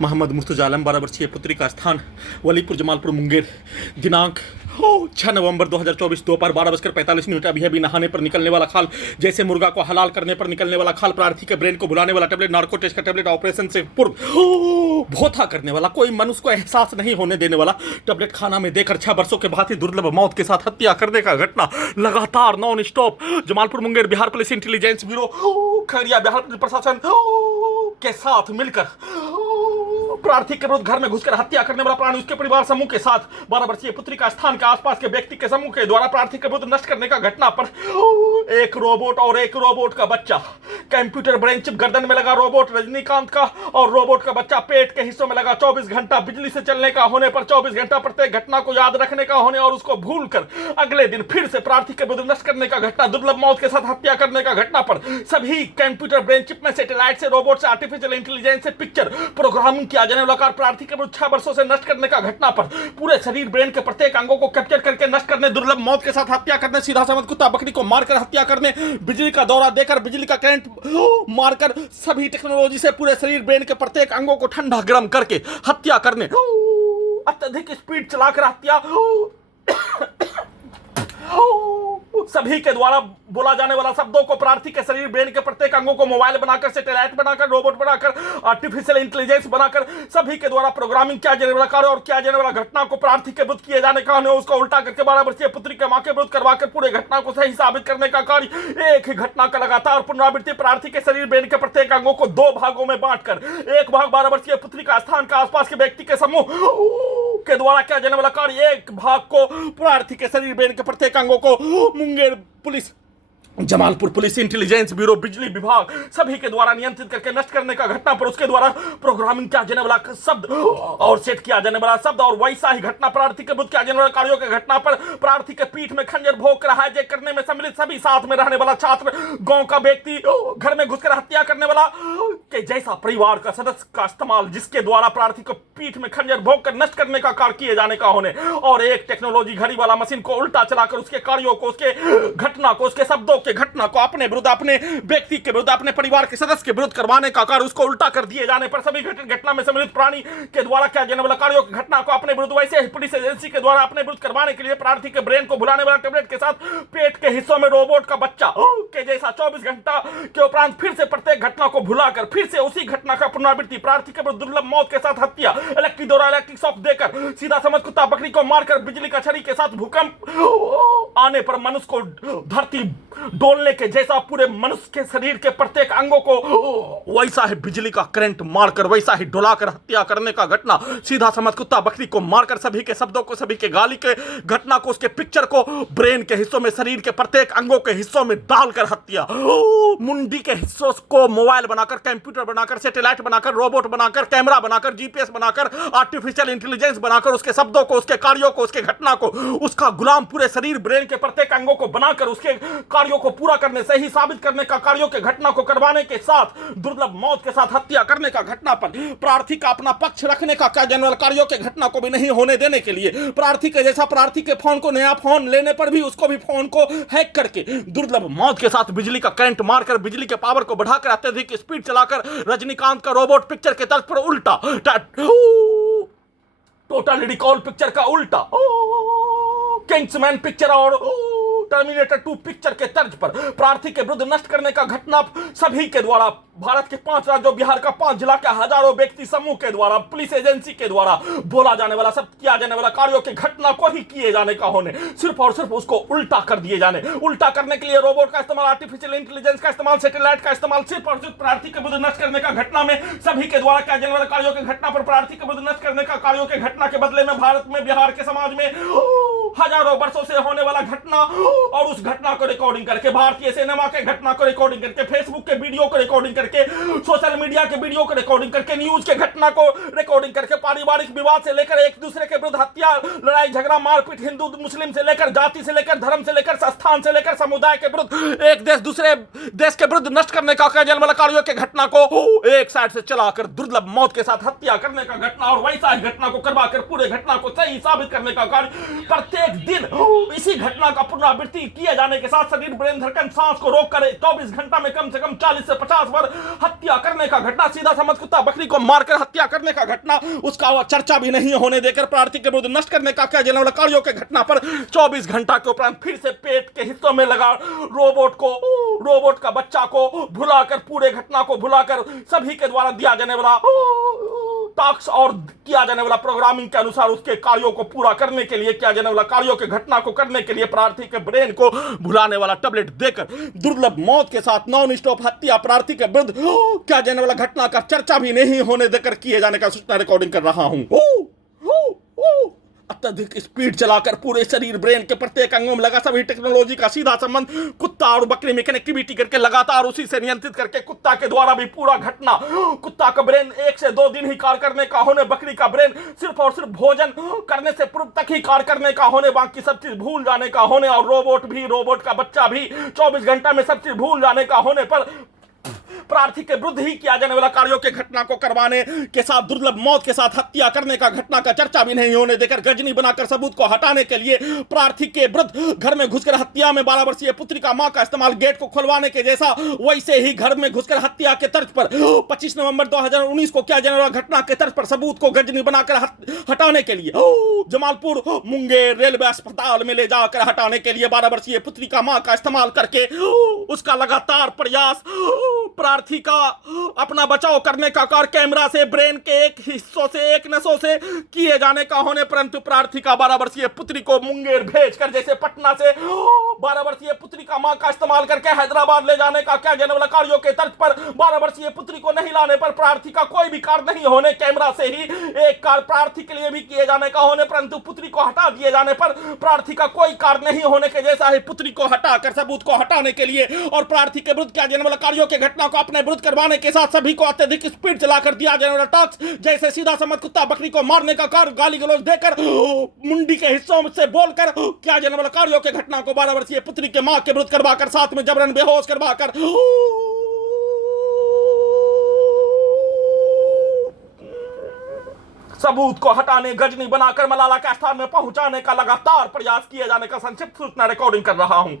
मोहम्मद मुर्तजा आलम 12 वर्षीय पुत्री का स्थान वलीपुर जमालपुर मुंगेर। दिनांक 6 नवंबर 2024 दोपहर 12:45 अभी नहाने पर निकलने वाला खाल, जैसे मुर्गा को हलाल करने पर निकलने वाला खाल, प्रार्थी के ब्रेन को भुलाने वाला टेबलेट, नार्को टेस्ट का टेबलेट, ऑपरेशन से पूर्व भोथा करने वाला, कोई मनुष्य को एहसास नहीं होने देने वाला टेबलेट खाना में देकर 6 वर्षों के बाद ही दुर्लभ मौत के साथ हत्या करने का घटना लगातार non stop Jamalpur Munger Bihar police intelligence bureau Khagaria Bihar police प्रशासन के साथ मिलकर प्रार्थी के विरुद्ध घर में घुसकर हत्या करने वाला प्राणी उसके परिवार समूह के साथ 12 वर्षीय पुत्री का स्थान के आसपास के व्यक्ति के समूह के द्वारा प्रार्थी के विरुद्ध नष्ट करने का घटना पर एक रोबोट और एक रोबोट का बच्चा, कंप्यूटर ब्रेन चिप गर्दन में लगा रोबोट रजनीकांत का और रोबोट का बच्चा पेट के हिस्सों में लगा 24 घंटा बिजली से चलने का होने पर 24 घंटा प्रत्येक घटना को याद रखने का होने और उसको भूल कर अगले दिन फिर से प्रार्थी के विरुद्ध नष्ट करने का घटना, दुर्लभ मौत के साथ हत्या करने का घटना पर सभी कंप्यूटर ब्रेन चिप में सैटेलाइट से, रोबोट से, आर्टिफिशियल इंटेलिजेंस से पिक्चर प्रोग्रामिंग किया जाने वाला प्रार्थी के विरुद्ध 6 वर्षों से नष्ट करने का घटना पर पूरे शरीर ब्रेन के प्रत्येक अंगों को कैप्चर करके नष्ट करने, दुर्लभ मौत के साथ हत्या करने, सीधा समझ कुत्ता बकरी को मारकर हत्या करने, बिजली का दौरा देकर बिजली का करंट मारकर सभी टेक्नोलॉजी से पूरे शरीर ब्रेन के प्रत्येक अंगों को ठंडा गर्म करके हत्या करने, अत्यधिक स्पीड चलाकर हत्या, सभी के द्वारा बोला जाने वाला शब्दों को प्रार्थी के शरीर ब्रेन के प्रत्येक अंगों को मोबाइल बनाकर, सैटेलाइट बनाकर, रोबोट बनाकर, आर्टिफिशियल इंटेलिजेंस बनाकर सभी के द्वारा प्रोग्रामिंग किया जाने वाला कार्य और किया जाने वाला घटना को प्रार्थी के विरुद्ध किए जाने का उसको उल्टा करके 12 वर्षीय पुत्री के मां के विरुद्ध करवाकर पूरे घटना को सही साबित करने का कार्य, एक ही घटना का लगातार पुनरावृत्ति प्रार्थी के शरीर ब्रेन के प्रत्येक अंगों को 2 भागों में बांटकर एक भाग 12 वर्षीय पुत्री का स्थान के आसपास के व्यक्ति के समूह के द्वारा किया जाने वाला कार्य, एक भाग को प्रार्थी के शरीर ब्रेन के प्रत्येक अंगों को Munger police, Jamalpur police intelligence bureau, बिजली विभाग सभी के द्वारा नियंत्रित करके नष्ट करने का घटना पर उसके द्वारा प्रोग्रामिंग किया जाने वाला शब्द और सेट किया जाने वाला शब्द और वैसा ही घटना प्रार्थी के विरुद्ध किया जाने वाला कार्यों के घटना पर प्रार्थी के पीठ में खंजर भोंक कर हाईजैक करने में सम्मिलित सभी साथ में रहने वाला छात्र, गांव का व्यक्ति, घर में घुसकर हत्या करने वाला के जैसा परिवार का सदस्य का इस्तेमाल जिसके द्वारा प्रार्थी को पीठ में खंजर भोंक कर नष्ट करने का कार्य किए जाने का होने और एक टेक्नोलॉजी घड़ी वाला मशीन को उल्टा चलाकर उसके कार्यों को, उसके घटना को, उसके शब्दों के घटना को अपने विरुद्ध, अपने व्यक्ति के विरुद्ध, अपने परिवार के सदस्य के विरुद्ध करवाने का कार्य, उसको उल्टा कर दिए जाने पर सभी घटना में सम्मिलित प्राणी के द्वारा किया जाने वाला कार्यों की घटना को अपने विरुद्ध वैसे ही पुलिस एजेंसी के द्वारा अपने विरुद्ध करवाने के लिए प्रार्थी के ब्रेन को भुलाने वाला टेबलेट के साथ पेट के हिस्सों में रोबोट का बच्चा के जैसा 24 घंटा के उपरांत फिर से प्रत्येक घटना को भुलाकर फिर से उसी घटना का पुनरावृत्ति, प्रार्थी के विरुद्ध दुर्लभ मौत के साथ हत्या, इलेक्ट्रिक दौरा, इलेक्ट्रिक शॉक देकर सीधा समझ कुत्ता बकरी को मारकर बिजली का छड़ी के साथ भूकंप आने पर मनुष्य को धरती डोलने के जैसा पूरे मनुष्य के शरीर के प्रत्येक अंगों को वैसा ही बिजली का करंट मारकर वैसा ही डुलाकर हत्या करने का घटना, सीधा समझ कुत्ता बकरी को मारकर सभी के शब्दों को, सभी के गाली के घटना को, उसके पिक्चर को ब्रेन के हिस्सों में, शरीर के प्रत्येक अंगों के हिस्सों में डालकर हत्या, मुंडी के हिस्सों को मोबाइल बनाकर, कंप्यूटर बनाकर, सैटेलाइट बनाकर, रोबोट बनाकर, कैमरा बनाकर, जीपीएस बनाकर, आर्टिफिशियल इंटेलिजेंस बनाकर उसके शब्दों को, उसके कार्यों को, उसके घटना को, उसका गुलाम पूरे शरीर ब्रेन के प्रत्येक अंगों को बनाकर उसके कार्यों को पूरा करने, सही साबित करने का कार्यों के घटना को करवाने के साथ दुर्लभ मौत के साथ हत्या करने का घटना पर प्रार्थी का अपना पक्ष रखने का क्या जनरल कार्यों के घटना को भी नहीं होने देने के लिए प्रार्थी के जैसा प्रार्थी के फोन को, नया फोन लेने पर भी उसको भी फोन को हैक करके दुर्लभ मौत के साथ बिजली का करंट मारकर, बिजली के पावर को बढ़ाकर, अत्यधिक स्पीड चलाकर रजनीकांत का रोबोट पिक्चर के तर्ज पर उल्टा, टोटल रिकॉल पिक्चर का उल्टा, किंग्समैन पिक्चर और टर्मिनेटर 2 पिक्चर के तर्ज पर प्रार्थी के विरुद्ध नष्ट करने का घटना सभी के द्वारा भारत के 5 राज्यों, बिहार का 5 जिला के हजारों व्यक्ति समूह के द्वारा, पुलिस एजेंसी के द्वारा बोला जाने वाला, सब किया जाने वाला कार्यों के घटना को ही किए जाने का होने, सिर्फ और सिर्फ उसको उल्टा कर दिए जाने, उल्टा करने के लिए रोबोट का इस्तेमाल, आर्टिफिशियल इंटेलिजेंस का इस्तेमाल, सैटेलाइट का इस्तेमाल, सिर्फ और सिर्फ प्रार्थी के विरुद्ध नष्ट करने का घटना में सभी के द्वारा किया जाने वाला कार्यों के घटना पर प्रार्थी के विरुद्ध नष्ट करने का कार्यों के घटना के बदले में भारत में, बिहार के समाज में हजारों वर्षों से होने वाला घटना और उस घटना को रिकॉर्डिंग करके, भारतीय सिनेमा के घटना को रिकॉर्डिंग करके, फेसबुक के वीडियो को रिकॉर्डिंग करके, सोशल मीडिया के वीडियो को रिकॉर्डिंग करके, न्यूज के घटना को रिकॉर्डिंग करके, पारिवारिक विवाद से लेकर एक दूसरे के विरुद्ध हत्या, लड़ाई झगड़ा, मारपीट, हिंदू मुस्लिम से लेकर, जाति से लेकर, धर्म से लेकर, स्थान से लेकर, समुदाय के विरुद्ध, एक देश दूसरे देश के विरुद्ध नष्ट करने का जाने वाला कार्यों के घटना को एक साइड से चलाकर दुर्लभ मौत के साथ हत्या करने का घटना और वैसा ही घटना को करवाकर पूरे घटना को सही साबित करने का कार्य प्रत्येक दिन इसी घटना का पुनरावृत्ति किए जाने के साथ शरीर, ब्रेन, धड़कन, सांस को रोककर 24 घंटा में कम से कम 40 से 50 बार हत्या करने का घटना, सीधा समझ कुत्ता बकरी को मारकर हत्या करने का घटना, उसका चर्चा भी नहीं होने देकर प्रार्थी के विरुद्ध नष्ट करने का क्या जलने वाला कार्यों के घटना पर 24 घंटा के उपरांत फिर से पेट के हिस्सों में लगा रोबोट का बच्चा को भुलाकर, पूरे घटना को भुलाकर सभी के द्वारा दिया जाने वाला टास्क और किया जाने वाला प्रोग्रामिंग के अनुसार उसके कार्यों को पूरा करने के लिए, किया जाने वाला कार्यों के घटना को करने के लिए प्रार्थी के ब्रेन को भुलाने वाला टैबलेट देकर दुर्लभ मौत के साथ नॉन स्टॉप हत्या प्रार्थी के विरुद्ध किया जाने वाला घटना का चर्चा भी नहीं होने देकर किए जाने का सूचना रिकॉर्डिंग कर रहा हूं। अत्यधिक स्पीड चलाकर पूरे शरीर ब्रेन के प्रत्येक अंगों में लगा सभी टेक्नोलॉजी का सीधा संबंध कुत्ता और बकरी में कनेक्टिविटी करके लगातार उसी से नियंत्रित करके कुत्ता के द्वारा भी पूरा घटना, कुत्ता का ब्रेन 1 से 2 दिन ही कार्य करने का होने, बकरी का ब्रेन सिर्फ और सिर्फ भोजन करने से पूर्व तक ही कार्य करने का होने, बाकी सब चीज भूल जाने का होने, और रोबोट का बच्चा भी 24 घंटा में सब चीज भूल जाने का होने पर प्रार्थी के विरुद्ध ही किया जाने वाला कार्यों के घटना को करवाने के साथ दुर्लभ मौत के साथ हत्या करने का घटना का चर्चा भी नहीं होने देकर गजनी बनाकर सबूत को हटाने के लिए प्रार्थी के विरुद्ध घर में घुसकर हत्या में 12 वर्षीय पुत्री का मां का इस्तेमाल गेट को खुलवाने के जैसा, वैसे ही घर में घुसकर हत्या के तर्ज पर 25 नवंबर 2019 को किया जाने वाला घटना के तर्ज पर सबूत को गजनी बनाकर हटाने के लिए जमालपुर मुंगेर रेलवे अस्पताल में ले जाकर हटाने के लिए 12 वर्षीय पुत्री का मां का इस्तेमाल करके उसका लगातार प्रयास प्रार्थी का अपना बचाव करने का कार्य कैमरा से ब्रेन के एक हिस्सों से, एक नसों से किए जाने का होने, परंतु प्रार्थी का 12 वर्षीय पुत्री को मुंगेर भेजकर, जैसे पटना से 12 वर्षीय पुत्री का मां का इस्तेमाल करके हैदराबाद ले जाने का क्या जाने वाला कार्यों के तर्ज पर 12 वर्षीय पुत्री को नहीं लाने पर प्रार्थी का कोई भी कार्य नहीं होने, कैमरा से ही एक कार्य प्रार्थी के लिए भी किए जाने का होने, परंतु पुत्री को हटा दिए जाने पर प्रार्थी का कोई कार्य नहीं होने के जैसा ही पुत्री को हटाकर सबूत को हटाने के लिए और प्रार्थी के विरुद्ध किया जाने वाला कार्यों के घटना को अपने विरुद्ध करवाने के साथ सभी को अत्यधिक स्पीड चलाकर दिया जाने वाला टास्क, जैसे सीधा समझ कुत्ता बकरी को मारने का कार्य, गाली गलौज देकर, मुंडी के हिस्सों से बोलकर किया जाने वाला कार्यों के घटना को 12 वर्षीय पुत्री के मां के विरुद्ध करवाकर साथ में जबरन बेहोश करवाकर सबूत को हटाने, गजनी बनाकर मलाला के स्थान में पहुंचाने का लगातार प्रयास किए जाने का संक्षिप्त सूचना रिकॉर्डिंग कर रहा हूं।